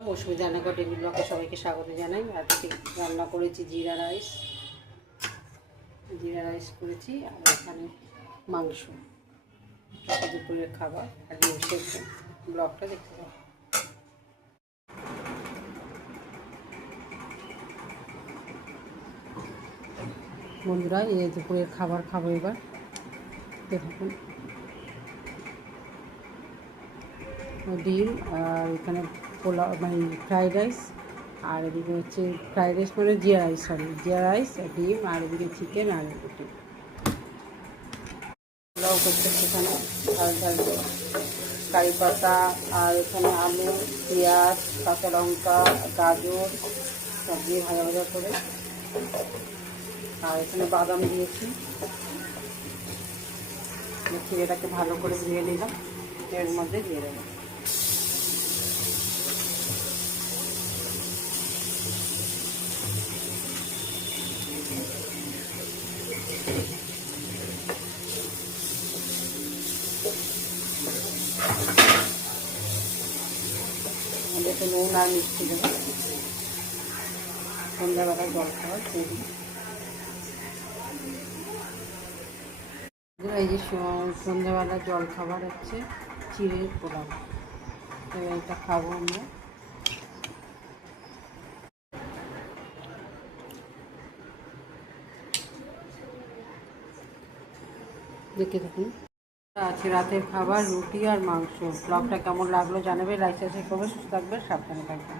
অসুবিধা না করে টেবিল ব্লকে সবাইকে স্বাগত জানাই। আজকে রান্না করেছি জিরা রাইস করেছি, আর এখানে মাংস, দুপুরের খাবার। আর সেদ্ধ ব্লগটা দেখতে পাবো। বন্ধুরা, এই দুপুরের খাবার খাবো এবার। দেখুন, ডিম, আর এখানে পোলাও মানে ফ্রাইড রাইস, আর এদিকে হচ্ছে ফ্রাইড রাইস মানে জিরা রাইস ডিম, আর এদিকে চিকেন আর রুটি। পোলাও করতে এখানে ঝাল কারি পাতা, আর এখানে আলু, পেঁয়াজ, কাঁচা লঙ্কা, গাজর সব দিয়ে ভাজা করে, আর এখানে বাদাম দিয়েছি। এটাকে ভালো করে ধুয়ে নিলাম, এর মধ্যে দিয়ে দেবো। একটু নুন আর মিষ্টি দেবো। সন্ধ্যাবেলায় জল খাবার তৈরি। এই যে সন্ধ্যাবেলা জল খাবার হচ্ছে চিড়ের পোলাও। এবার এটা খাবো আমরা। দেখে থাকুন। আছে রাতের খাবার রুটি আর মাংস। ব্লগটা কেমন লাগলো জানাবে, লাইক সাবস্ক্রাইব করবে, সুস্থ থাকবে, সাবধানে থাকবে।